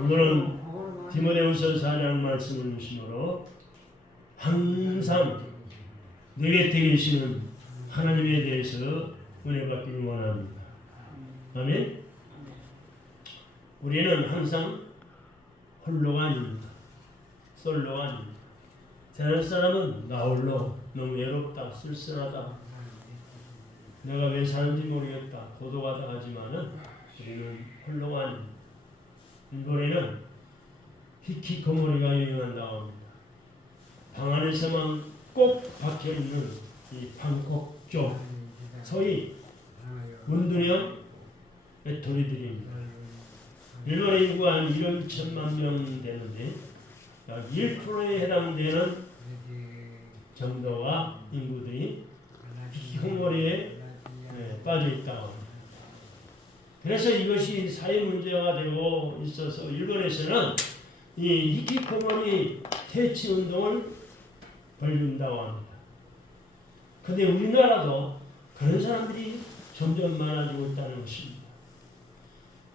오늘은 디모데후서 4장 말씀을 주심으로 항상 내 곁에 계시는 하나님에 대해서 은혜 받기를 원합니다. 아멘. 우리는 항상 홀로가 아닙니다. 솔로가 아닙니다. 다른 사람은 나 홀로 너무 외롭다, 쓸쓸하다, 내가 왜 사는지 모르겠다, 고독하다 하지만은 우리는 홀로가 아닙니다. 일본에는 히키코모리가 유행한다고 합니다. 방 안에서만 꼭 박혀있는 이 방콕족, 소위 문두령 외톨이들입니다. 일본의 인구가 한 1억 2천만 명 되는데 약 1%에 해당되는 정도가 인구들이 히키코모리에 빠져 있다고 합니다. 그래서 이것이 사회 문제가 되고 있어서 일본에서는 이 히키코모리 퇴치 운동을 벌린다고 합니다. 그런데 우리나라도 그런 사람들이 점점 많아지고 있다는 것입니다.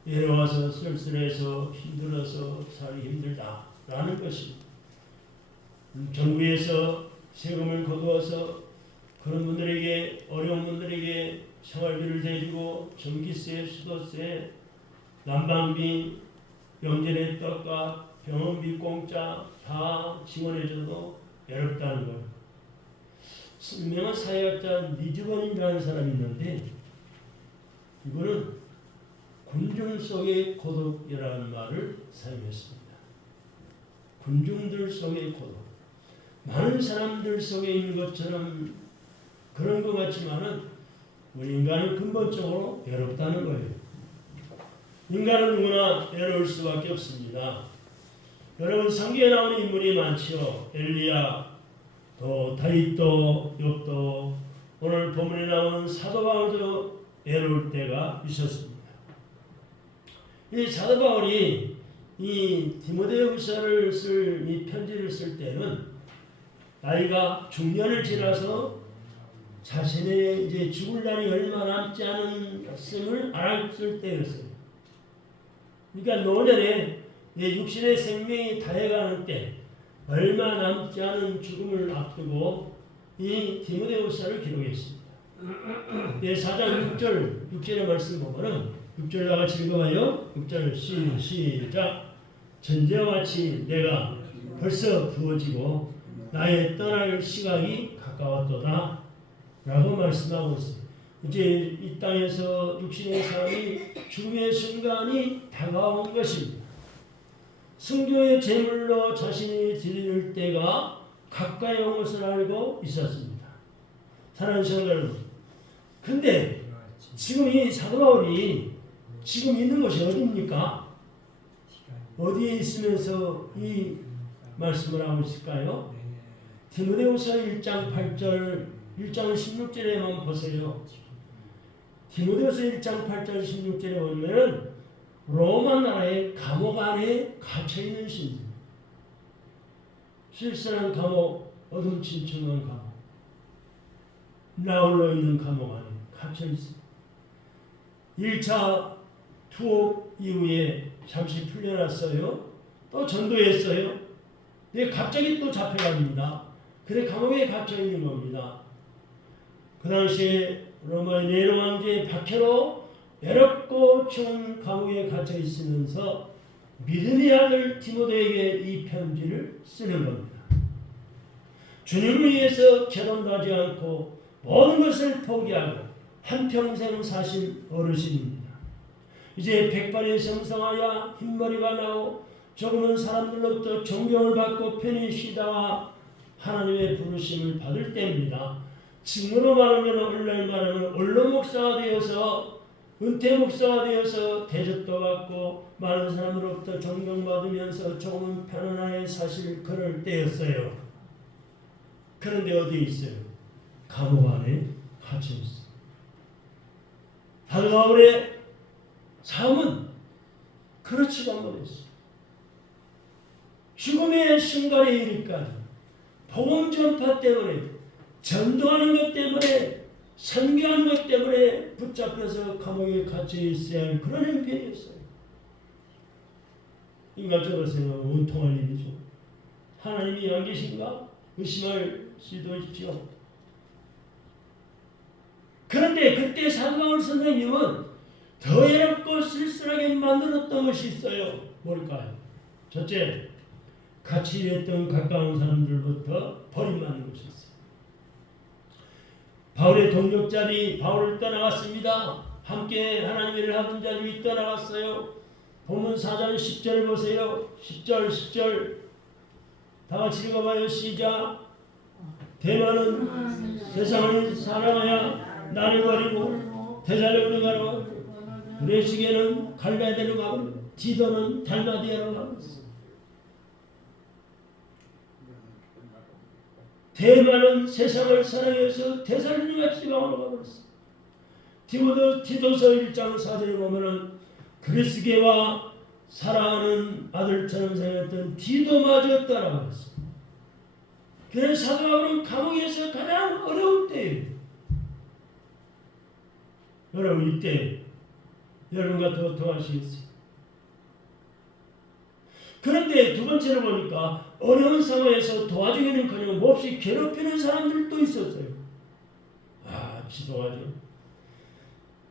외로워서 쓸쓸해서 힘들어서 살기 힘들다라는 것입니다. 정부에서 세금을 거두어서 그런 분들에게, 어려운 분들에게 생활비를 대주고 전기세, 수도세, 난방비, 명절의 떡값, 병원비 공짜 다 지원해줘도 외롭다는 것. 유명한 사회학자 리즈번이라는 사람이 있는데 이거는 군중 속의 고독이라는 말을 사용했습니다. 군중들 속의 고독. 많은 사람들 속에 있는 것처럼 그런 것 같지만은 우리 인간은 근본적으로 외롭다는 거예요. 인간은 누구나 외로울 수밖에 없습니다. 여러분 성경에 나오는 인물이 많지요. 엘리야, 또 다윗도, 욥도, 오늘 본문에 나오는 사도 바울도 외로울 때가 있었습니다. 이 사도 바울이 이 디모데후서를 쓸 이 편지를 쓸 때는 나이가 중년을 지나서 자신의 이제 죽을 날이 얼마 남지 않았음을 알았을 때였어요. 그러니까 노년에 내 육신의 생명이 다해가는 때 얼마 남지 않은 죽음을 앞두고 이 디모데후서를 기록했습니다. 네, 4장 6절의 말씀 보면은 6절 다 같이 읽어봐요. 6절 시작. 전제와 같이 내가 벌써 부어지고 나의 떠날 시각이 가까웠도다 라고 말씀하고 있습니다. 이제 이 땅에서 육신의 삶이 죽음의 순간이 다가온 것입니다. 순교의 제물로 자신이 드릴 때가 가까이 온 것을 알고 있었습니다. 사랑하는 성도 여러분, 근데 지금 이 사도 바울이 지금 있는 곳이 어디입니까? 어디에 있으면서 이 말씀을 하고 있을까요? 디모데후서 1장 8절, 1장 16절에만 보세요. 디모데후서 1장 8절 16절에 보면 로마 나라의 감옥 안에 갇혀있는 신입니다. 쓸쓸한 감옥, 어둠침침한 감옥, 나홀로 있는 감옥 안에 갇혀있습니다. 1차 투옥 이후에 잠시 풀려났어요. 또 전도했어요. 근데 갑자기 또 잡혀갑니다. 그래 감옥에 갇혀있는 겁니다. 그 당시에 로마의 네로 왕제의 박해로 외롭고 추운 감옥에 갇혀 있으면서 믿음의 아들 디모데에게 이 편지를 쓰는 겁니다. 주님을 위해서 결혼도 하지 않고 모든 것을 포기하고 한평생 사신 어르신입니다. 이제 백발에 성성하여 흰머리가 나고 조금은 사람들로부터 존경을 받고 편히 쉬다가 하나님의 부르심을 받을 때입니다. 지금으로 말하면 오늘날 말하면 언론 목사가 되어서 은퇴 목사가 되어서 대접도 받고 많은 사람으로부터 존경받으면서 조금은 편안하게 사실 그럴 때였어요. 그런데 어디에 있어요? 감옥 안에 갇혀 있어요. 사도 바울의 삶은 그렇지가 못했어요. 죽음의 순간에 이르기까지 복음 전파 때문에, 전도하는 것 때문에, 선교하는 것 때문에 붙잡혀서 감옥에 갇혀 있어야 할 그런 형편이었어요. 인간적으로 생각하면 원통한 일이죠. 하나님이 안 계신가? 의심할 수도 있죠. 그런데 그때 사도바울 선생님은 더 외롭고 쓸쓸하게 만들었던 것이 있어요. 뭘까요? 첫째, 같이 일했던 가까운 사람들부터 버림받는 것이 있어요. 바울의 동력자들이 바울을 떠나갔습니다. 함께 하나님의 일을 하던 자들이 떠나갔어요. 본문 4장 10절 보세요. 10절 다 같이 읽어봐요. 시작. 대만은 세상을 사랑하여 나를 버리고 데살로니가로 가고 그레시게는 갈라디아로 가고 디도는 달마디아로 가고 대만은 세상을 사랑해서 데살로니가 지방으로 가버렸어. 디도서 1장 4절에 보면은 그리스게와 사랑하는 아들처럼 생겼던 디도마저 떠나버렸어. 그래서 사도 바울은 감옥에서 가장 어려운 때예요. 여러분 이때 여러분과 더 통하시겠어요? 그런데 두 번째로 보니까 어려운 상황에서 도와주기는커녕 몹시 괴롭히는 사람들도 있었어요. 아, 지도하죠.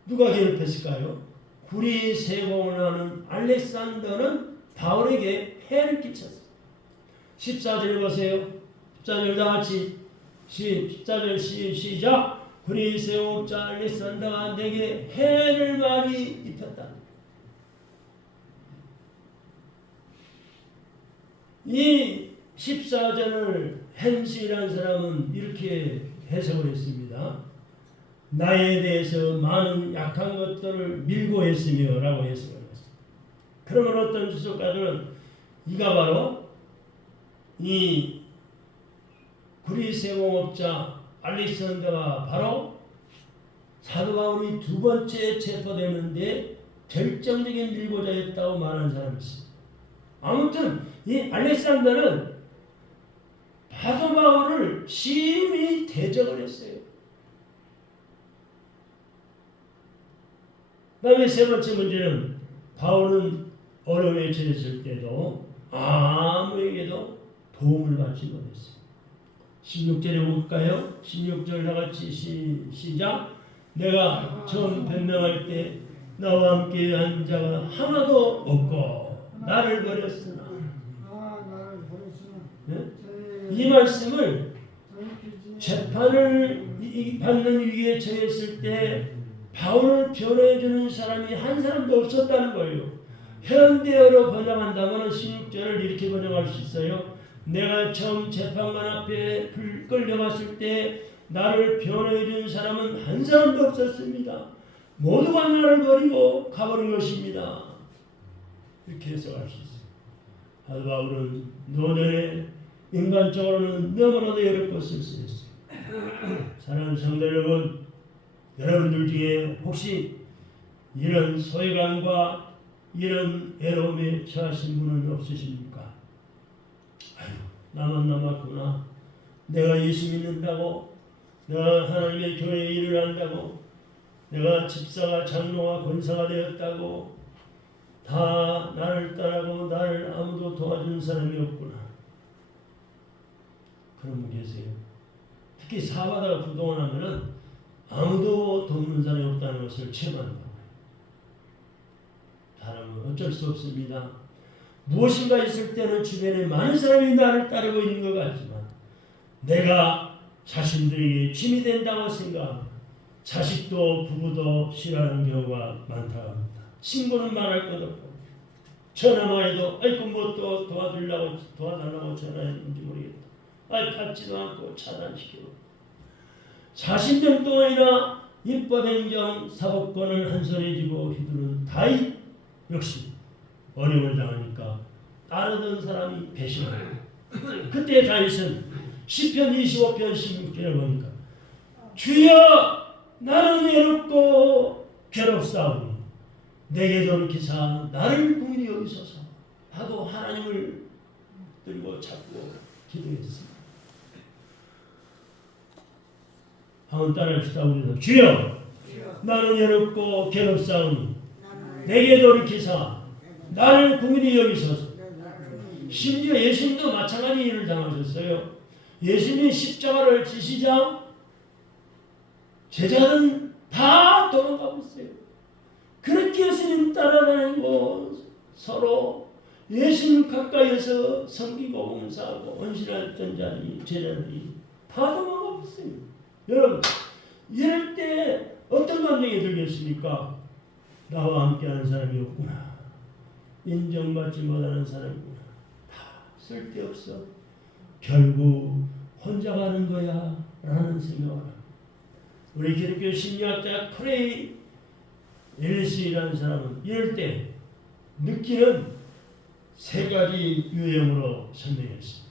누가 괴롭혔을까요? 구리 세공을 하는 알렉산더는 바울에게 해를 끼쳤어요. 14절 보세요. 14절 다 같이 14절 시작. 구리 세공업자 알렉산더가 내게 해를 많이 입혔다. 이 14절을 헨시라는 사람은 이렇게 해석을 했습니다. 나에 대해서 많은 약한 것들을 밀고 했으며 라고 해석을 했습니다. 그러면 어떤 주석가들은 이가 바로 이 구리세공업자 알렉산더가 바로 사도 바울이 두 번째 체포되는데 결정적인 밀고자였다고 말하는 사람이 있습니다. 아무튼 이 알렉산더는 사도 바울을 심히 대적을 했어요. 그 다음에 세 번째 문제는 바울은 어려움에 처했을 때도 아무에게도 도움을 받지 못했어요. 16절에 볼까요? 16절 다같이 시작. 내가 처음 변명할 때 나와 함께 한 자가 하나도 없고 나를 버렸으나 네? 이 말씀을 재판을 받는 위기에 처했을 때 바울을 변호해주는 사람이 한 사람도 없었다는 거예요. 현대어로 번역한다면 16절을 이렇게 번역할 수 있어요. 내가 처음 재판관 앞에 끌려갔을 때 나를 변호해준 사람은 한 사람도 없었습니다. 모두가 나를 버리고 가버린 것입니다. 이렇게 해석할 수 있어요. 사도 바울은 노년에 인간적으로는 너무나도 어렵고 쓸쓸했어요. 사랑하는 성도 여러분, 여러분들 중에 혹시 이런 소외감과 이런 애로움에 처하신 분은 없으십니까? 아유, 나만 남았구나. 내가 예수 믿는다고, 내가 하나님의 교회에 일을 한다고, 내가 집사가 장로가 권사가 되었다고 다 나를 따라고 나를 아무도 도와주는 사람이 없구나. 그런 분 계세요. 특히 사바다가 부동하면은 아무도 돕는 사람이 없다는 것을 체험하는 거예요. 사람은 어쩔 수 없습니다. 무엇인가 있을 때는 주변에 많은 사람이 나를 따르고 있는 것 같지만 내가 자신들에게 짐이 된다고 생각합니다. 자식도 부부도 싫어하는 경우가 많다고 합니다. 친구는 말할 것 없고 전화만 해도 아이고 뭐 또 도와달라고 전화했는지 모르겠다. 받지도 않고 차단시키고 자신들 동안이나 입법행정 사법권을 한 손에 쥐고 휘두른 다윗 역시 어려움을 당하니까 따르던 사람이 배신하고 그때 다윗은 시편 25편 16절에 보니까 주여 나는 외롭고 괴롭사오니 내게 돌이키사 나를 긍휼히 여기소서 하고 하나님을 들고 잡고 기도했습니다. 한번 따라합시다. 우리도 주여 나는 외롭고 괴롭사오니 내게 돌이키사 나를 긍휼히 여기소서 심지어 예수님도 마찬가지 일을 당하셨어요. 예수님이 십자가를 지시자 제자들은 다 도망가 버렸어요. 그렇게 예수님 따라다니고 서로 예수님 가까이에서 섬기고 봉사하고 헌신했던 제자들이 다 도망가 버렸어요. 여러분, 이럴 때 어떤 감정이 들겠습니까? 나와 함께하는 사람이 없구나. 인정받지 못하는 사람이구나. 다 쓸데없어. 결국 혼자 가는 거야 라는 생각을 합니다. 우리 기독교 심리학자 크레이 앨리스라는 사람은 이럴 때 느끼는 세 가지 유형으로 설명했습니다.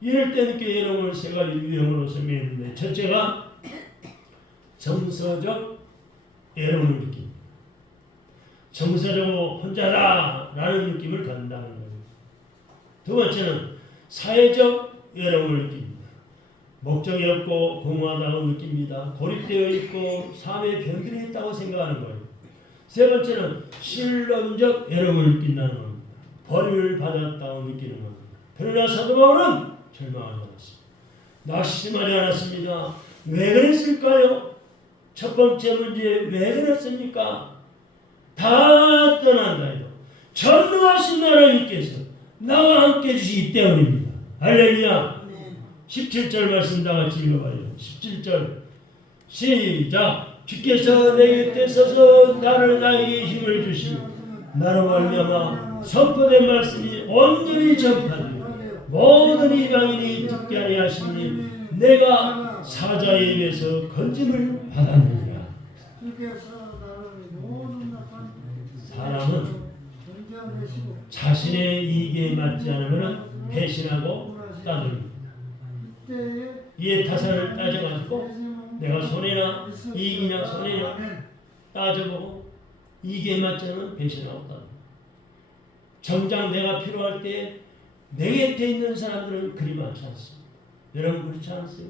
이럴 때 느끼는 외로움을 세 가지 유형으로 설명했는데, 첫째가 정서적 외로움을 느낍니다. 정서적으로 혼자다라는 느낌을 갖는다는 거예요. 두 번째는 사회적 외로움을 느낍니다. 목적이 없고 공허하다고 느낍니다. 고립되어 있고 삶에 변들이 있다고 생각하는 거예요. 세 번째는 신론적 외로움을 느낀다는 겁니다. 버림을 받았다고 느끼는 겁니다. 그러나 사도 바울은 절망하지 않았습니다. 낙심하지 않았습니다. 왜 그랬을까요? 첫 번째 문제, 왜 그랬습니까? 다 떠난다 해도 전능하신 하나님께서 나와 함께 해주시기 때문입니다. 할렐루야. 17절 말씀 다 같이 읽어봐요. 17절 시작. 주께서 내 곁에 서서 나에게 힘을 주시고 나로 말미암아 선포된 말씀이 온전히 전파되고 모든 이방인이 듣게 하려 하시니 내가 사자의 입에서 건짐을 받았느니라. 사람은 자신의 이익에 맞지 않으면 배신하고 따릅니다. 이에 타산을 따져가지고 내가 손해나 이익이나 손해나 따져보고 이익에 맞지 않으면 배신하고 따릅니다. 정작 내가 필요할 때 내 곁에 있는 사람들은 그리 많지 않습니다. 여러분 그렇지 않으세요?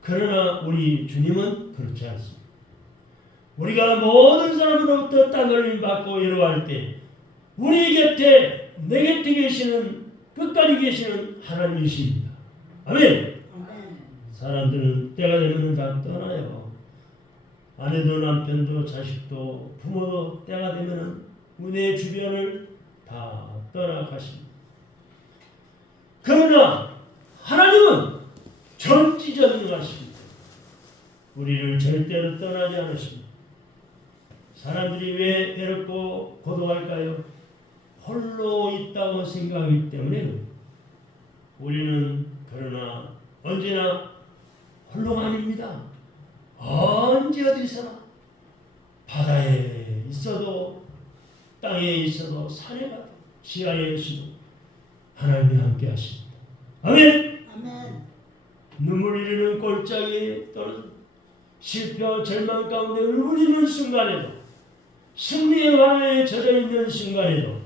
그러나 우리 주님은 그렇지 않습니다. 우리가 모든 사람으로부터 따돌림 받고 외로워할 때 우리 곁에 내 곁에 계시는 끝까지 계시는 하나님이십니다. 아멘. 사람들은 때가 되면 다 떠나요. 아내도 남편도 자식도 부모도 때가 되면 내 주변을 다 떠나가십니다. 그러나 하나님은 전지전능하십니다. 우리를 절대로 떠나지 않으십니다. 사람들이 왜 외롭고 고독할까요? 홀로 있다고 생각하기 때문에. 우리는 그러나 언제나 홀로가 아닙니다. 언제 어디서나 바다에 있어도 땅에 있어도 산에 가도 지하에 있어도 하나님이 함께 하십니다. 아멘. 아멘. 눈물 흘리는 골짜기에 떨어져 실패와 절망 가운데 울부짖는 순간에도 승리의 왕에 젖어있는 순간에도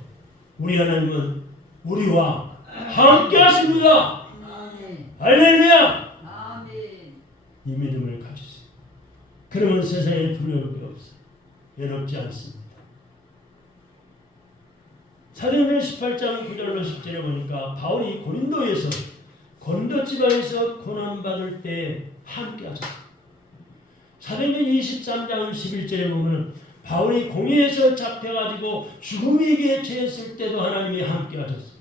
우리 하나님은 우리와 함께 하십니다. 할렐루야. 아멘. 이 믿음을 가지세요. 그러면 세상에 두려울 게 없어요. 외롭지 않습니다. 사도행전 18장 9절로 10절에 보니까 바울이 고린도 지방에서 고난받을 때 함께 하셨어요. 사도행전 23장 11절에 보면 바울이 공회에서 잡혀가지고 죽음에게 처했을 때도 하나님이 함께 하셨어요.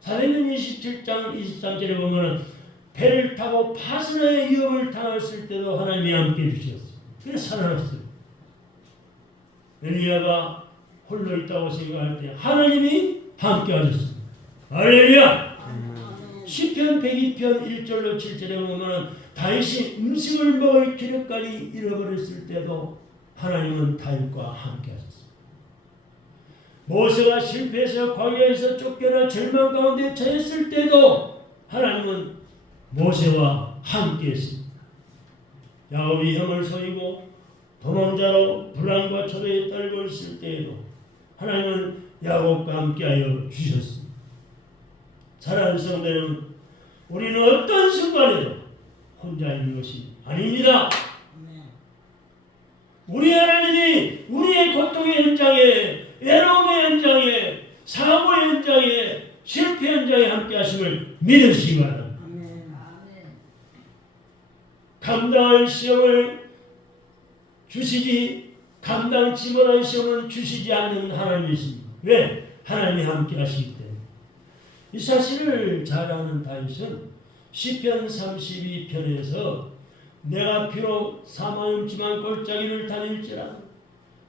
사도행전 27장 23절에 보면 배를 타고 파스나의 위협을 당했을 때도 하나님이 함께 해주셨어요. 그래서 살아났어요. 엘리야가 홀로 있다고 생각할 때 하나님이 함께 하셨습니다. 할렐루야. 시편 102편 1절로 7절에 보면 다윗이 음식을 먹을 기력까지 잃어버렸을 때도 하나님은 다윗과 함께 하셨습니다. 모세가 실패해서 광야에서 쫓겨나 절망 가운데 처했을 때도 하나님은 모세와 함께 했습니다. 야곱이 형을 속이고 도망자로 불안과 초대에 떨고 있을 때에도 하나님은 야곱과 함께하여 주셨습니다. 사랑하는 성도는 우리는 어떤 순간에도 혼자 있는 것이 아닙니다. 우리 하나님이 우리의 고통의 현장에, 외로움의 현장에, 사고의 심어놓은 시험은 주시지 않는 하나님이십니다. 왜? 하나님이 함께 하시기 때문에. 이 사실을 잘 아는 다윗은 시편 32편에서 내가 비록 사망음침한 골짜기를 다닐지라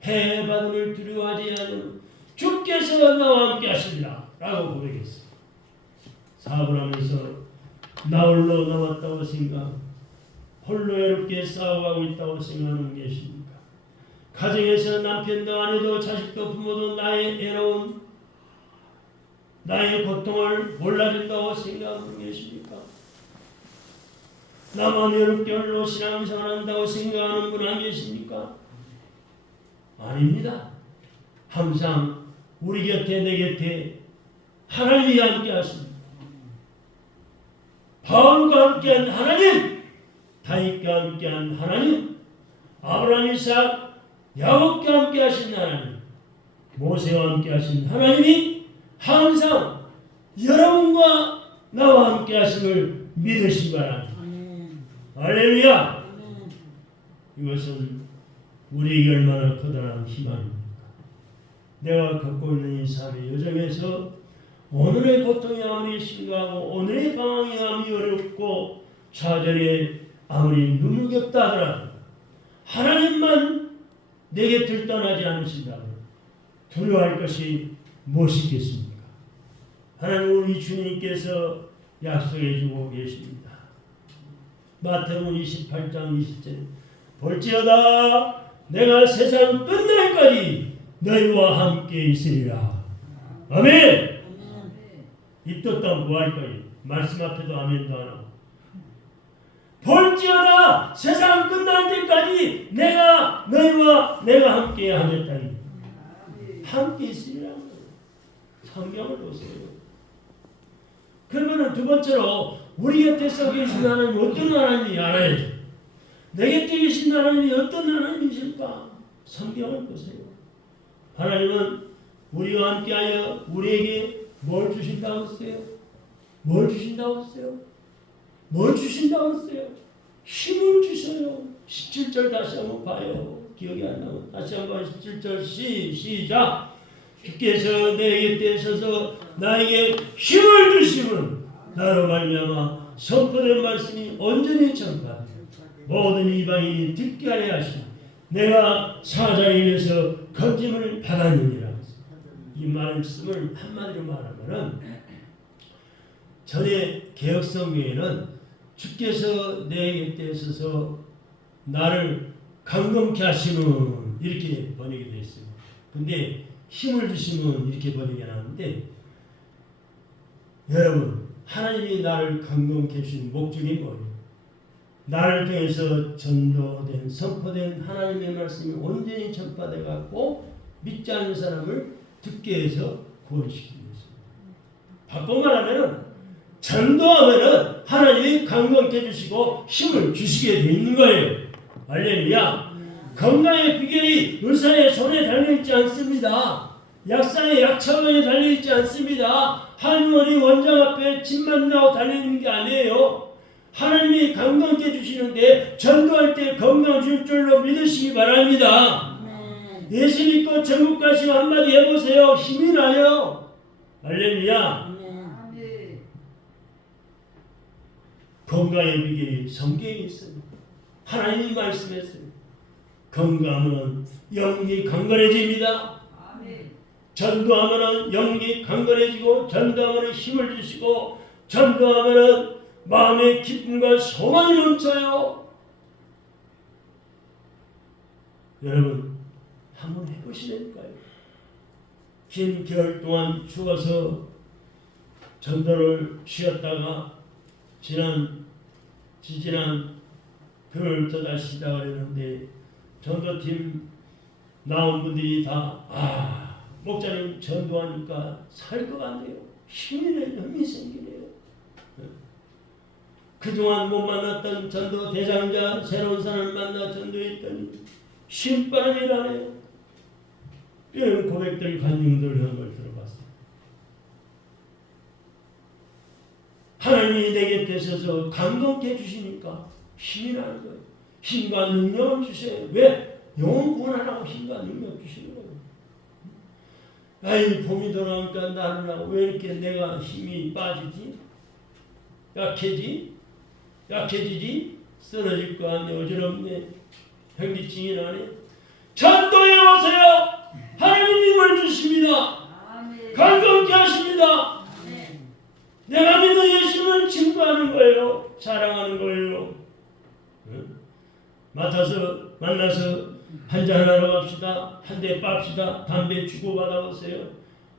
해바람을 두려워하지 않으면 주께서 나와 함께 하시리라 라고 고백했습니다. 사업을 하면서 나 홀로 남았다고 생각, 홀로 외롭게 싸워가고 있다고 생각하는 계십니까? 가정에서 남편도 아내도 자식도 부모도 나의 애로운 나의 고통을 몰라준다고 생각하고 계십니까? 나만 외롭게 홀로 신앙생활 한다고 생각하는 분 안 계십니까? 아닙니다. 항상 우리 곁에 내 곁에 하나님이 함께 하십니다. 바울과 함께한 하나님, 다윗과 함께한 하나님, 아브라함, 이삭, 야곱과 함께 하신 하나님, 모세와 함께 하신 하나님이 항상 여러분과 나와 함께 하심을 믿으시기 바랍니다. 할렐루야! 이것은 우리에게 얼마나 커다란 희망입니까? 내가 겪고 있는 이 삶의 여정에서 오늘의 고통이 아무리 심각하고 오늘의 방황이 아무리 어렵고 좌절에 아무리 눈물겹다 하더라도 하나님만 내 곁을 떠나지 않으신다면 두려워할 것이 무엇이겠습니까? 하나님 우리 주님께서 약속해 주고 계십니다. 마태복음 28장 20절 볼지어다 내가 세상 끝날까지 너희와 함께 있으리라. 아멘. 입도 땀고 할 거예요. 말씀 앞에도 아멘도 안 하고. 볼지어다 세상 끝날 때까지 내가 너희와 내가 함께 하겠다니. 함께 있으리라. 성경을 보세요. 그러면은 두 번째로 우리 곁에서 계신 하나님 어떤 하나님이 알아야죠. 내 곁에 계신 하나님이 어떤 하나님이실까? 성경을 보세요. 하나님은 우리와 함께하여 우리에게 뭘 주신다고 했어요? 뭘 주신다고 했어요? 뭘 주신다고 했어요? 힘을 주셔요. 17절 다시 한번 봐요. 기억이 안 나면 다시 한번 17절 시작. 주께서 내 곁에 서서 나에게 힘을 주시면 나로 말미암아 선포된 말씀이 온전히 전파되어 모든 이방인이 듣게 하려 하시니 내가 사자에 의해서 건짐을 받았느니라. 이 말씀을 한마디로 말하면은 전에 개혁성경에는 주께서 내 곁에 있어서 나를 강건케 하시는 이렇게 번역이 되어 있어요. 근데 힘을 주시면 이렇게 번역이 나오는데 여러분 하나님이 나를 강건케 해주신 목적이 뭐예요? 나를 통해서 전도된 선포된 하나님의 말씀이 온전히 전파돼 갖고 믿지 않는 사람을 듣게 해서 구원시키는 것입니다. 바꿔 말하면 전도하면은 하나님이 강건케 해주시고 힘을 주시게 돼 있는 거예요. 할렐루야. 건강의 비결이 의사의 손에 달려있지 않습니다. 약사의 약차원에 달려있지 않습니다. 한의원이 원장 앞에 침만 나고 달려있는 게 아니에요. 하나님이 강건케 해주시는데 전도할 때 건강 줄 줄로 믿으시기 바랍니다. 예수 믿고 천국 가시면 한마디 해보세요. 힘이 나요. 할렐루야. 건강의 비결이 성경에 있습니다. 하나님이 말씀했어요. 건강하면 영이 강건해집니다. 전도하면 영이 강건해지고 전도하면 힘을 주시고 전도하면 마음의 기쁨과 소망이 넘쳐요. 여러분 한번 해보시라니까요. 긴 겨울 동안 추워서 전도를 쉬었다가 지난 그걸 또 다시 시작을 했는데 전도팀 나온 분들이 다 목사님 전도하니까 살 것 같네요. 힘이 생기네요. 그동안 못 만났던 전도 대장자 새로운 사람을 만나 전도했더니 신바람이 나네요. 이런 고백들 간증들 하는 걸 들어봤어요. 하나님이 내 곁에 서서 강건케 해주시니까 힘이 나는 거예요. 힘과 능력을 주셔요. 왜? 영혼 구원하라고 힘과 능력 주시는 거예요. 아이 봄이 돌아오니까 나는 왜 이렇게 내가 힘이 빠지지? 약해지지? 쓰러질 거 아니야. 어지럽네. 현기증이 나네. 전도에 오세요. 하나님 힘을 주십니다. 강건케 하십니다. 내가 믿는 예수님을 증거하는 거예요. 자랑하는 거예요. 만나서 한잔하러 갑시다. 한 대 빱시다. 담배 주고받아 보세요.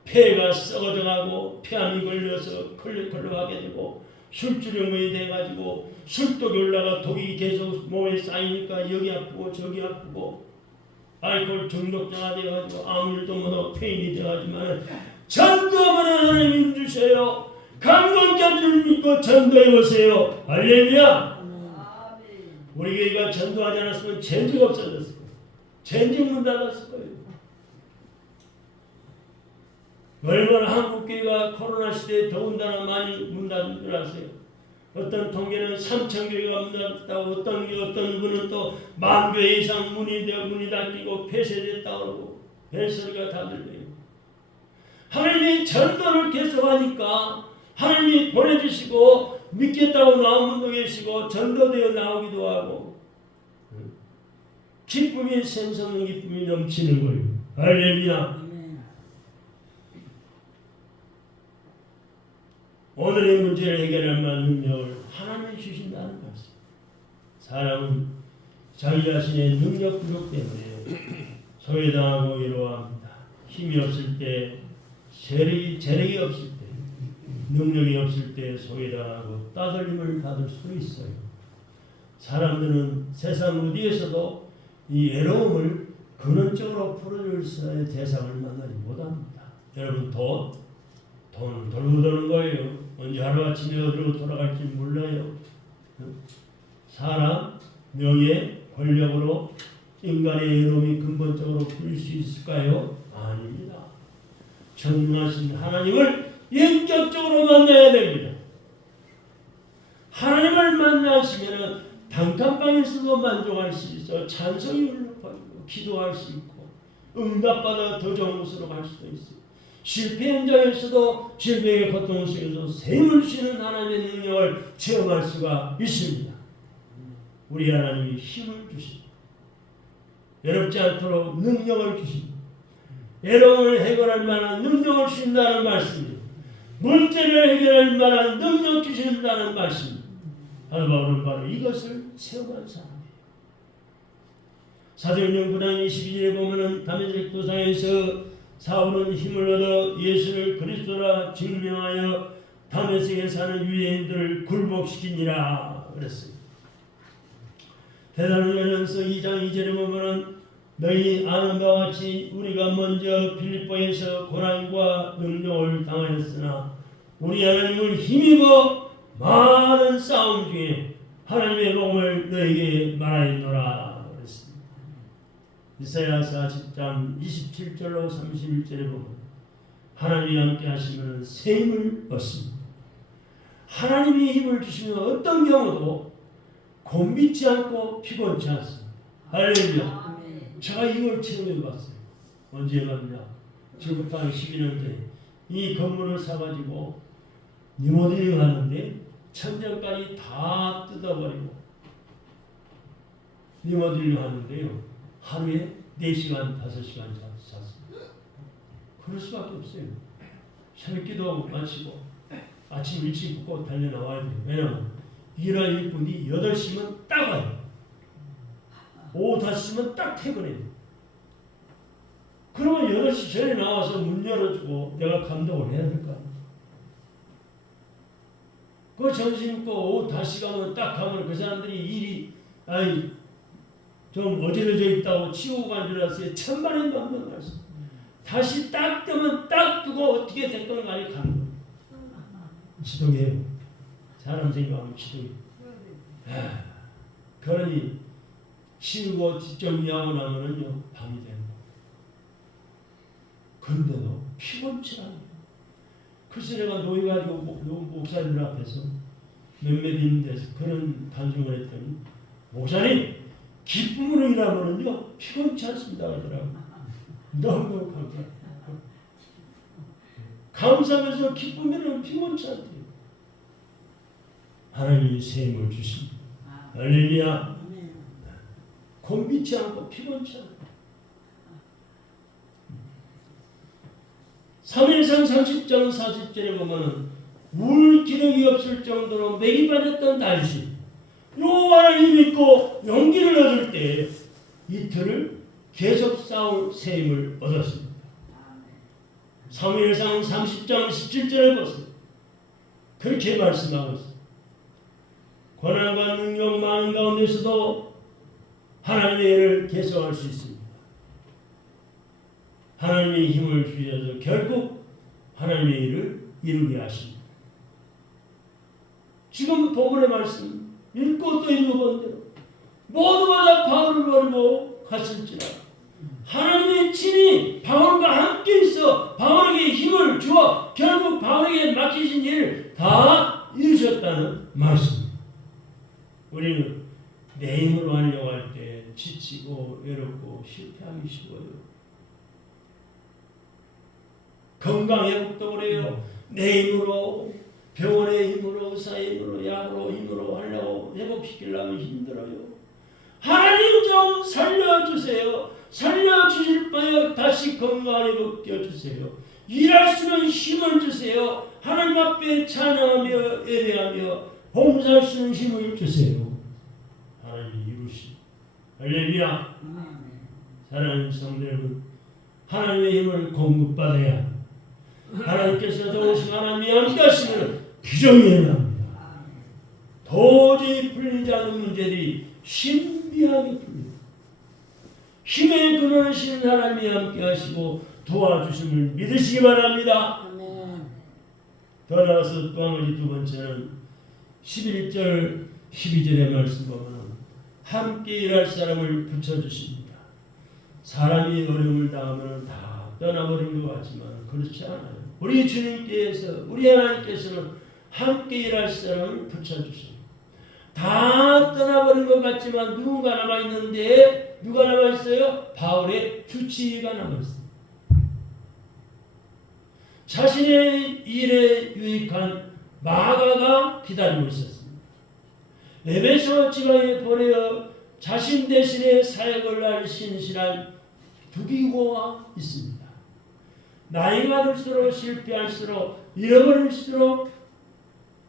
폐가 썩어져가고 폐암이 걸려서 컬럭컬럭하게 되고 술주름이 돼가지고 술독이 올라가 독이 계속 몸에 쌓이니까 여기 아프고 저기 아프고 알코올 중독자가 돼가지고 아무 일도 못하고 폐인이 돼가지고만 전도하면 하나님 주세요. 강건케 믿고 전도해 보세요. 할렐루야. 우리 교회가 전도하지 않았으면 젠지가 없어졌을 거예요. 젠지 문 닫았을 거예요. 얼마나 한국교회가 코로나 시대에 더군다나 많이 문 닫은 줄 아세요? 어떤 통계는 3천 교회가 문 닫았다고, 어떤 분은 또 10,000교회 이상 문이 닫히고 폐쇄됐다고 그러고 벨소리가 다 들려요. 하나님이 전도를 계속하니까 하나님이 보내주시고 믿겠다고 나온 분도 계시고 전도되어 나오기도 하고 기쁨이 샘솟는 기쁨이 넘치는 거예요. 할렐루야. 오늘의 문제를 해결할 만한 능력을 하나님이 주신다는 말씀. 사람은 자기 자신의 능력 부족 때문에 소외당하고 괴로워합니다. 힘이 없을 때, 재력이 없을 때, 능력이 없을 때 소외당하고 따돌림을 받을 수 있어요. 사람들은 세상 어디에서도 이 외로움을 근원적으로 풀어줄 수 있는 대상을 만나지 못합니다. 여러분 돈은 돌고 도는 거예요. 언제 하루아침에 어디로 돌아갈지 몰라요. 사람, 명예, 권력으로 인간의 외로움이 근본적으로 풀릴 수 있을까요? 아닙니다. 전능하신 하나님을 인격적으로 만나야 됩니다. 하나님을 만나시면 단칸방에서도 만족할 수 있어 찬송이 흘러가고 기도할 수 있고 응답받아 더 좋은 곳으로 갈 수도 있어요. 실패 현장에서도 질병의 고통 속에서 샘을 쉬는 하나님의 능력을 체험할 수가 있습니다. 우리 하나님이 힘을 주십니다. 외롭지 않도록 능력을 주십니다. 외로움을 해결할 만한 능력을 주신다는 말씀입니다. 문제를 해결할 만한 능력 주신다는 말씀입니다. 바울은 바로 이것을 체험한 사람이에요. 사도행전 9장 22절에 보면은 다메섹 도상에서 사울은 힘을 얻어 예수를 그리스도라 증명하여 다메섹에 사는 유대인들을 굴복시키니라 그랬어요. 데살로니가전서 2장 2절에 보면은 너희 아는 바와 같이 우리가 먼저 빌립보에서 고난과 능력을 당하였으나 우리 하나님을 힘입어 많은 싸움 중에 하나님의 복음을 너에게 말하였노라 그랬습니다. 이사야 40장 27절로 31절에 보면 하나님이 함께 하시면 새 힘을 얻습니다. 하나님이 힘을 주시면 어떤 경우도 곤비지 않고 피곤치 않습니다. 할렐루야. 제가 이걸 체험해 봤어요. 언제 해봤냐? 지금부터 한 12년 전에 이 건물을 사가지고 리모델링 하는데 천장까지 다 뜯어버리고 리모델링 하는데요. 하루에 4시간, 5시간 잤습니다. 그럴 수밖에 없어요. 새벽기도 마치고 아침 일찍 먹고 달려 나와야 돼요. 왜냐면 일할 일꾼이 8시면 딱 와요. 오후 5시면 딱 퇴근해요. 그러면 8시 전에 나와서 문 열어주고 내가 감독을 해야 될 거 아니에요. 그 점심 있고 오후 5시 가면 딱 가면 그 사람들이 일이 좀 어지러져 있다고 치우고 간 줄 알았어요. 천만의 만병 말씀. 다시 딱 뜨면 딱 뜨고 어떻게 됐건 간에 가는 거예요. 지독해요. 사람 생각하면 지독해요. 그러니 치우고 정리하고 나면은요 밤이 되는 거예요. 그런데도 피곤치 않아요. 그래서 내가 놓여가지고 목사님들 앞에서 몇몇 있는 데서 그런 간증을 했더니 목사님 기쁨으로 일하면요 피곤치 않습니다 하더라고요. 너무너무 감사해요. 감사하면서 기쁘면 피곤치 않대요. 하나님이 새 힘을 주십니다. 할렐루야. 곤비치 않고 피곤치 않고. 3일상 30장 40절에 보면은 물 기력이 없을 정도로 맥이 빠졌던 다윗이 여호와를 믿고 용기를 얻을 때 이틀을 계속 싸울 새 힘을 얻었습니다. 3일상 30장 17절에 보세요. 그렇게 말씀하고 있습니다. 고난과 능력 많은 가운데서도 하나님의 일을 계속할 수 있습니다. 하나님의 힘을 주셔서 결국 하나님의 일을 이루게 하십니다. 지금 본문의 말씀 읽고 또 읽어본 대로 모두가 다 바울을 버리고 갔을지라 하나님의 친히 바울과 함께 있어 바울에게 힘을 주어 결국 바울에게 맡기신 일을 다 이루셨다는 말씀입니다. 우리는 내 힘으로 하려고 할 때 지치고 외롭고 실패하기 쉬워요. 건강 회복도 그래요. 내 힘으로 병원의 힘으로 의사의 힘으로 약으로 힘으로 하려고 회복시키려면 힘들어요. 하나님 좀 살려주세요. 살려주실 바에 다시 건강 회복되어 주세요. 일할 수 있는 힘을 주세요. 하나님 앞에 찬양하며 예배하며 봉사할 수 있는 힘을 주세요. 하나님 이루시. 할렐루야. 사랑하는 성도 여러분, 하나님의 힘을 공급받아야 합니다. 하나님께서 도우신 하나님이 함께 하시면 비전이 일어납니다. 도저히 풀리지 않는 문제들이 신비하게 풀립니다. 힘의 근원이신 하나님이 함께 하시고 도와주심을 믿으시기 바랍니다. 더 나아가서 또 한 가지 두 번째는 11절 12절의 말씀 보면 함께 일할 사람을 붙여주십니다. 사람이 어려움을 당하면 다 떠나버린 것 같지만 그렇지 않아요. 우리 주님께서 우리 하나님께서는 함께 일할 사람을 붙여주십니다. 다 떠나버린 것 같지만 누군가 남아있는데 누가 남아있어요? 바울의 주치의가 남아있습니다. 자신의 일에 유익한 마가가 기다리고 있었습니다. 에베소 지방에 보내어 자신 대신에 사역을 할 신실한 두기고가 있습니다. 나이가 들수록 실패할수록 잃어버릴수록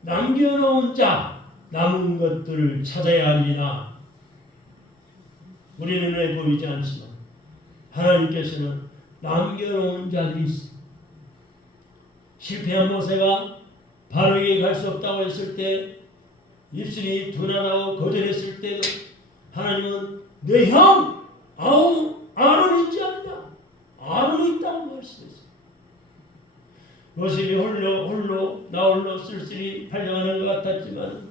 남겨놓은 자 남은 것들을 찾아야 합니다. 우리 눈에 보이지 않지만 하나님께서는 남겨놓은 자들이 있습니다. 실패한 모세가 바로에게 갈 수 없다고 했을 때 입술이 둔하다고 거절했을 때도 하나님은 내 형 아론이 있지 않느냐? 아론이 있다고 말씀했어요. 요셉이 나 홀로 쓸쓸히 팔려가는 것 같았지만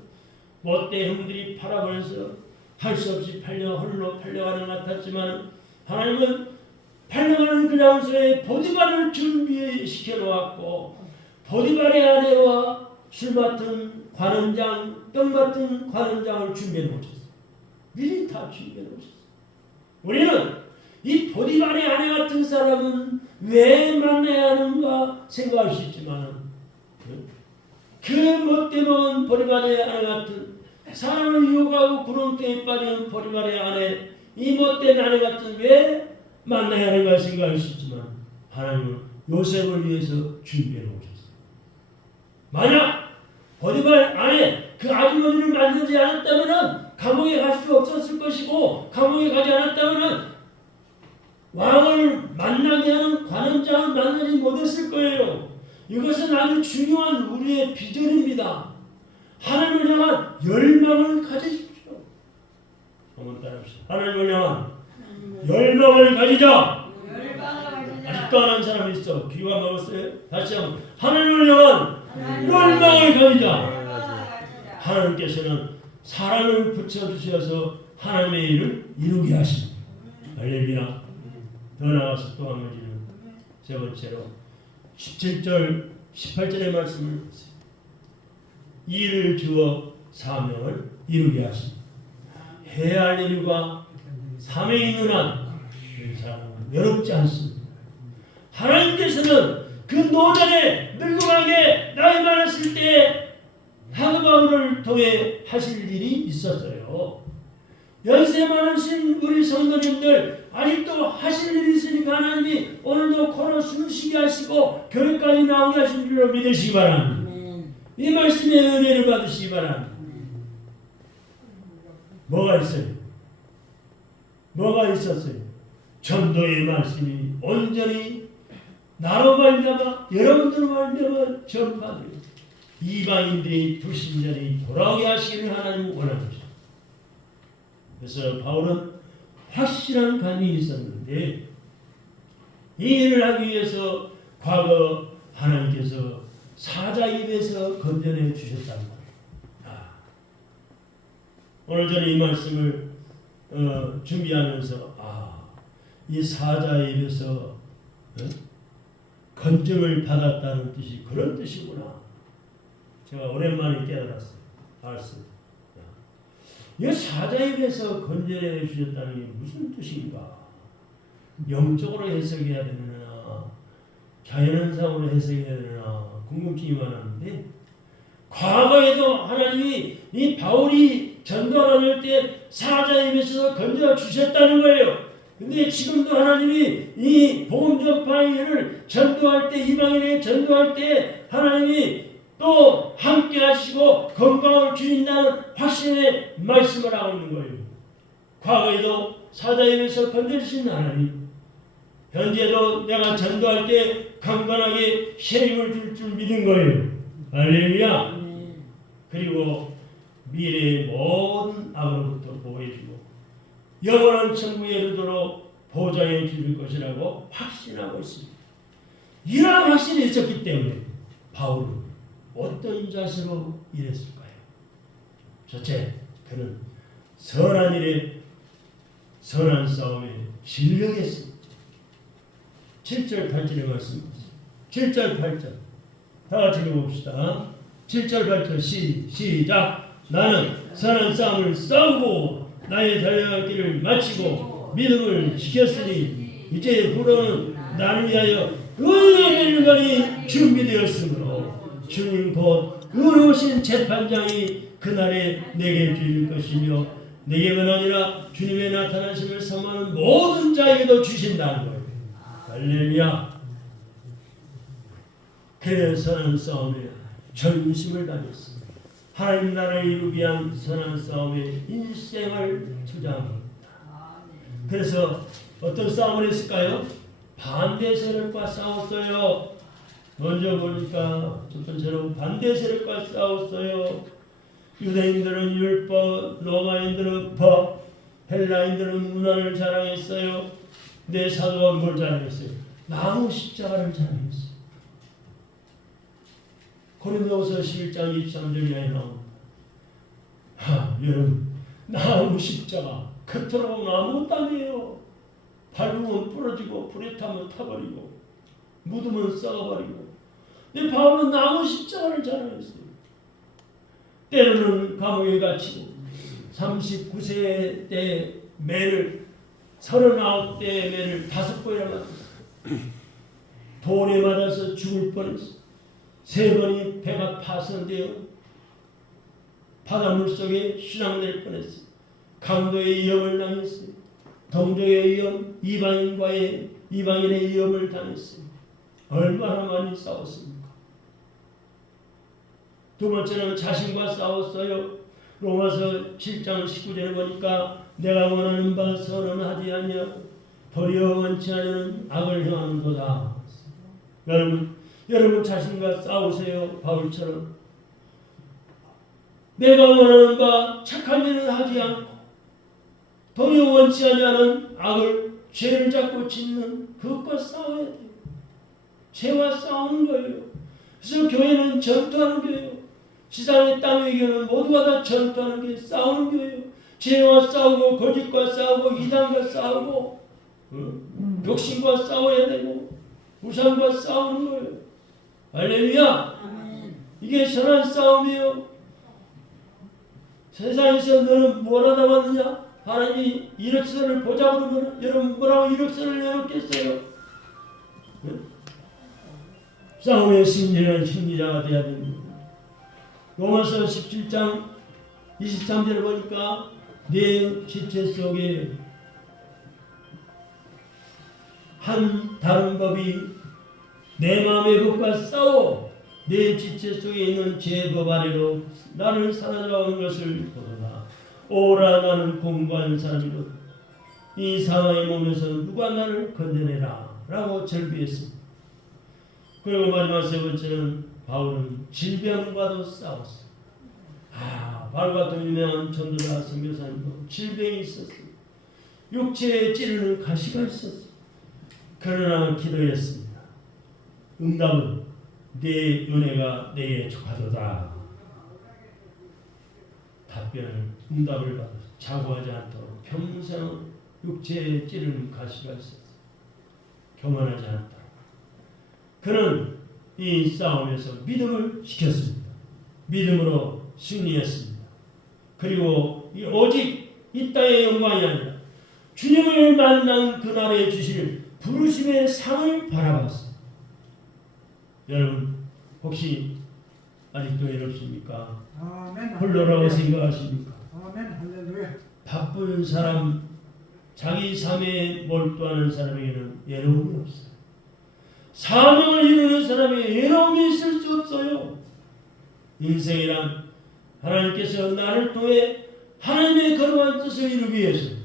못된 형들이 팔아버려서 할 수 없이 홀로 팔려가는 것 같았지만 하나님은 팔려가는 그 장소에 보디발을 준비시켜 놓았고 보디발의 아내와 술 맡은 관원장, 떡 맡은 관원장을 준비해 놓으셨어요. 미리 다 준비해 놓으셨어요. 우리는 이 보디발의 아내 같은 사람은 왜 만나야 하는가 생각할 수 있지만 그 못돼 먹은 보디발의 아내 같은 사람을 유혹하고 구렁텅이에 빠지는 보디발의 아내 이 못된 아내 같은 왜 만나야 하는가 생각할 수 있지만 하나님은 요셉을 위해서 준비해 놓으셨어요. 만약 보디발 안에 그 아주머니를 만나지 않았다면 감옥에 갈 수 없었을 것이고 감옥에 가지 않았다면 왕을 만나게 하는 관원장을 만나지 못했을 거예요. 이것은 아주 중요한 우리의 비전입니다. 하나님을 향한 열망을 가지십시오. 한번 따라합시다. 하나님을 향한 열망을 가지자. 아직도 안 한 사람이 있어. 귀가 먹었어요? 다시 한번. 하나님을 향한 열망을 가지자. 하나님께서는 사람을 붙여주셔서 하나님의 일을 이루게 하십니다. 할렐루야. 더 나아가서 또 한 가지는 세 번째로 17절 18절의 말씀을 보세요. 일을 주어 사명을 이루게 하십니다. 해야 할 일과 삶에 있는 한 그 사람은 외롭지 않습니다. 하나님께서는 그 노전에 늙어가게 나이 많았을 때 하그바울을 통해 하실 일이 있었어요. 연세 많으신 우리 성도님들 아직도 하실 일이 있으니까 하나님이 오늘도 코로 숨 쉬게 하시고 교회까지 나오게 하신 줄로 믿으시기 바랍니다. 이 말씀의 은혜를 받으시기 바랍니다. 뭐가 있어요? 뭐가 있었어요? 전도의 말씀이 온전히 나로 말미암아 여러분들로 말미암아 전파되고 이방인들이 불신자들이 돌아오게 하시기를 하나님은 원하십니다. 그래서 바울은 확실한 감이 있었는데 이 일을 하기 위해서 과거 하나님께서 사자 입에서 건져내 주셨단 말이에요. 오늘 저는 이 말씀을 준비하면서 이 사자 입에서 건증을 받았다는 뜻이 그런 뜻이구나. 제가 오랜만에 깨달았어요. 알았습니다. 이 사자 입에서 건져내 주셨다는 게 무슨 뜻인가? 영적으로 해석해야 되느냐, 자연현상으로 해석해야 되느냐 궁금증이 많았는데 과거에도 하나님이 이 바울이 전도하는 때 사자 입에서 건져 주셨다는 거예요. 근데 지금도 하나님이 이 복음 전파의 일을 전도할 때 이방인에게 전도할 때 하나님이 또 함께 하시고 건강을 주신다는 확신의 말씀을 하고 있는 거예요. 과거에도 사자 입에서 건져주신 하나님, 현재도 내가 전도할 때 강건하게 힘을 줄 믿은 거예요. 할렐루야. 그리고 미래의 모든 악으로부터 보호해주고 영원한 천국에 이르도록 보장해 줄 것이라고 확신하고 있습니다. 이러한 확신이 있었기 때문에 바울은 어떤 자세로 일했을까요? 첫째, 그는 선한 일에 선한 싸움에 진력했습니다. 7절 8절의 말씀입니다. 7절 8절 다 같이 읽어봅시다. 7절 8절 시작. 나는 선한 싸움을 싸우고 나의 달려갈 길을 마치고 믿음을 지켰으니 이제 후로는 나를 위하여 의의 멸관이 준비되었으므로 주님 곧 의로우신 재판장이 그날에 내게 주실 것이며 내게만 아니라 주님의 나타나심을 사모하는 모든 자에게도 주신다는 거예요. 할렐루야. 그는 선한 싸움에 전심을 다했습니다. 하나님 나라를 이루기 위한 선한 싸움에 인생을 투자합니다. 그래서 어떤 싸움을 했을까요? 반대 세력과 싸웠어요. 먼저 보니까 첫 번째로 반대 세력과 싸웠어요. 유대인들은 율법, 로마인들은 법, 헬라인들은 문화를 자랑했어요. 내 사도가 뭘 자랑했어요? 나무 십자가를 자랑했어요. 고린도후서 11장 23절에 나옵니다. 여러분, 나무 십자가 겉으로 보면 아무것도 아니에요. 밟으면 부러지고 불에 타면 타버리고 묻으면 썩어버리고. 근데 바울은 나무 십자가를 자랑했어요. 때로는 감옥에 갇히고 39세 때 매를 39대 매를 5번이나 맞았어요. 돌에 맞아서 죽을 뻔했어요. 3번이 배가 파손되어 바닷물 속에 휘랑될 뻔했어요. 강도의 위험을 당했어요. 동족의 위험, 이방인의 위험을 당했어요. 얼마나 많이 싸웠습니까? 두 번째는 자신과 싸웠어요. 로마서 7장 19절에 보니까 내가 원하는 바 선언하지 아니하고 도리어 원치 않는 악을 행하는도다. 여러분 자신과 싸우세요. 바울처럼 내가 원하는 바 착한 일은 하지 않고 도리어 원치 않는 악을 죄를 잡고 짓는 그것과 싸워야 돼요. 죄와 싸우는 거예요. 그래서 교회는 전투하는 교회예요. 지상의 땅의 교회는 모두가 다 전투하는 게 싸우는 교회예요. 죄와 싸우고 거짓과 싸우고 이단과 싸우고 욕심과 싸워야 되고 우상과 싸우는 거예요. 할렐루야. 이게 선한 싸움이에요. 세상에서 너는 뭘 하다 왔느냐? 하나님이 이력서를 보자 그러면 여러분 뭐라고 이력서를 내놓겠어요? 네? 싸움의 승리는 승리자가 되어야 됩니다. 로마서 17장 23절 보니까 내 지체 속에 한 다른 법이 내 마음의 법과 싸워 내 지체 속에 있는 죄 법 아래로 나를 사로잡은 것을 보더라. 오라 나는 공부한 사람이로다. 이 상황의 몸에서 누가 나를 건져내라 라고 절비했습니다. 그리고 마지막 세 번째는 바울은 질병과도 싸웠어요. 바울 같은 유명한 전도자 선교사님도 질병이 있었어요. 육체에 찌르는 가시가 있었어요. 그러나 기도했습니다. 응답은 내 은혜가 내게 족하도다. 응답을 받아서 자고하지 않도록 평생 육체에 찌르는 가시가 있었어요. 교만하지 않도록. 그는 이 싸움에서 믿음을 지켰습니다. 믿음으로 승리했습니다. 그리고 오직 이 땅의 영광이 아니라 주님을 만난 그날에 주실 부르심의 상을 바라봤습니다. 여러분 혹시 아직도 외롭습니까? 홀로라고 생각하십니까? 바쁜 사람, 자기 삶에 몰두하는 사람에게는 외로움이 없어요. 사명을 이루는 사람에게 외로움이 있을 수 없어요. 인생이란 하나님께서 나를 통해 하나님의 거룩한 뜻을 이루기 위해서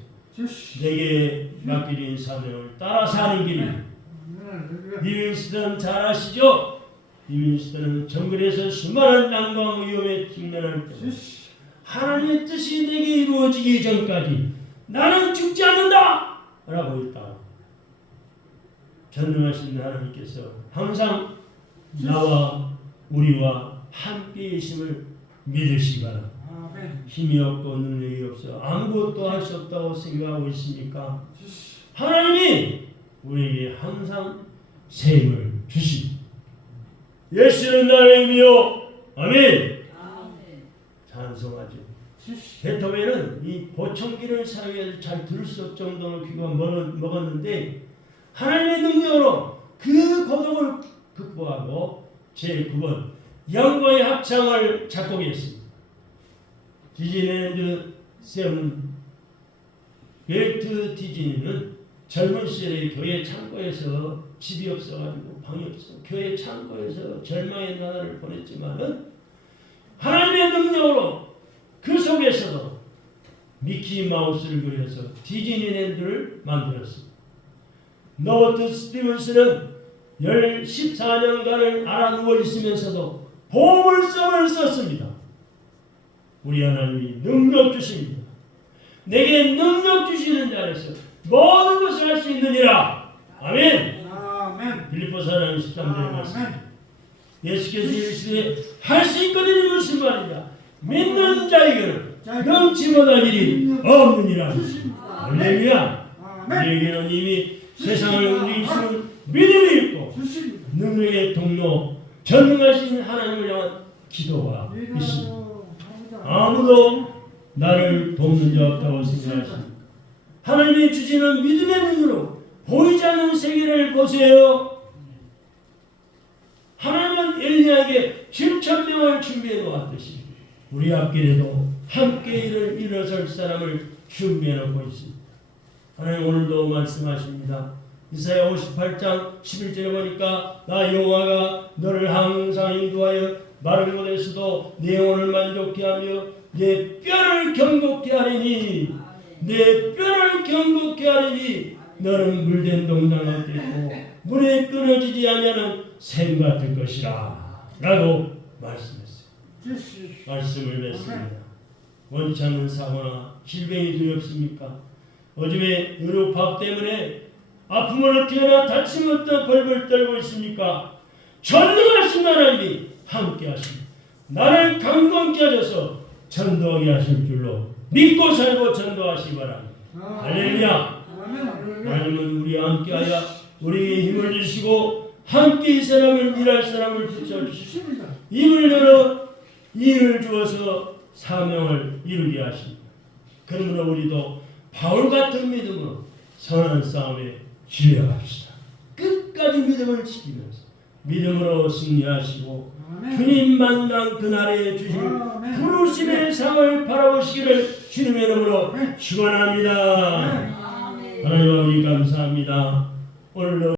내게 맡기신 사명을 따라 사는 길입니다. 리빙스턴 잘 아시죠? 리빙스턴은 정글에서 수많은 난과 위험에 직면할 때 하나님의 뜻이 내게 이루어지기 전까지 나는 죽지 않는다! 라고 했다. 전능하신 하나님께서 항상 나와 우리와 함께 계심을 믿으시기 바랍니다. 힘이 없고 능력이 없어 아무것도 할 수 없다고 생각하고 있습니까? 하나님이 우리에게 항상 새 힘을 주십니다. 예수는 나의 힘이요. 아멘. 찬송하죠. 베토벤은 이 보청기를 사용해서 잘 들을 수 없을 정도로 귀가 먹었는데 하나님의 능력으로 그 고독을 극복하고 제9번 영광의 합창을 작곡했습니다. 디즈니랜드 세븐 벨트 디즈니는 젊은 시절에 교회 창고에서 집이 없어가지고 방이 없어 교회 창고에서 절망의 나날을 보냈지만은 하나님의 능력으로 그 속에서도 미키 마우스를 그려서 디즈니랜드를 만들었습니다. 노트 스티븐스는 14년간을 알아 누워 있으면서도 보물성을 썼습니다. 우리 하나님이 능력 주십니다. 내게 능력 주시는 자에서 모든 것을 할 수 있느니라. 아멘. 빌립보서 13절의 말씀. 예수께서 이르시되 할 수 있거든요. 무슨 말이냐. 믿는 자에게는 넘치 못할 일이 없느니라. 할렐루야. 우리에게는 이미 세상을 움직이시는 믿음이 있고 능력의 통로 전능하신 하나님을 향한 기도가 있습니다. 아무도 나를 돕는 자 없다고 생각하십니까? 하나님이 주시는 믿음의 눈으로 보이지 않는 세계를 보세요. 하나님은 엘리야에게 7,000명을 준비해 놓았듯이 우리 앞길에도 함께 일어설 사람을 준비해 놓고 있습니다. 하나님 오늘도 말씀하십니다. 이사야 58장 11절에 보니까 나 여호와가 너를 항상 인도하여 마른 곳에서도 내 영혼을 만족케 하며 내 뼈를 경고케 하리니 내 뼈를 경고케 하리니 너는 물된 동상 같겠고 물에 끊어지지 아니하는 샘 같을 것이라 라고 말씀했어요. 말씀을 맺습니다. 원치 않는 사고나 질병이 두렵습니까? 요즘에 의료밥 때문에 아픔을 어떻게나 다침 없다 벌벌 떨고 있습니까? 전능하신 하나님이 함께 하십니다. 나를 강건케 하셔서 전도하게 하실 줄로 믿고 살고 전도하시기 바랍니다. 할렐루야. 하나님은 우리와 함께하여 우리에게 힘을 주시고 함께 이 사람을 일할 사람을 붙여주시고 입을 열어 일을 주어서 사명을 이루게 하십니다. 그러므로 우리도 바울 같은 믿음으로 선한 싸움에 주여갑시다. 끝까지 믿음을 지키면서 믿음으로 승리하시고 주님 만난 그날에 주실 부르심의 상을 바라보시기를 주님의 이름으로 축원합니다. 하나님 아버지 감사합니다. 오늘도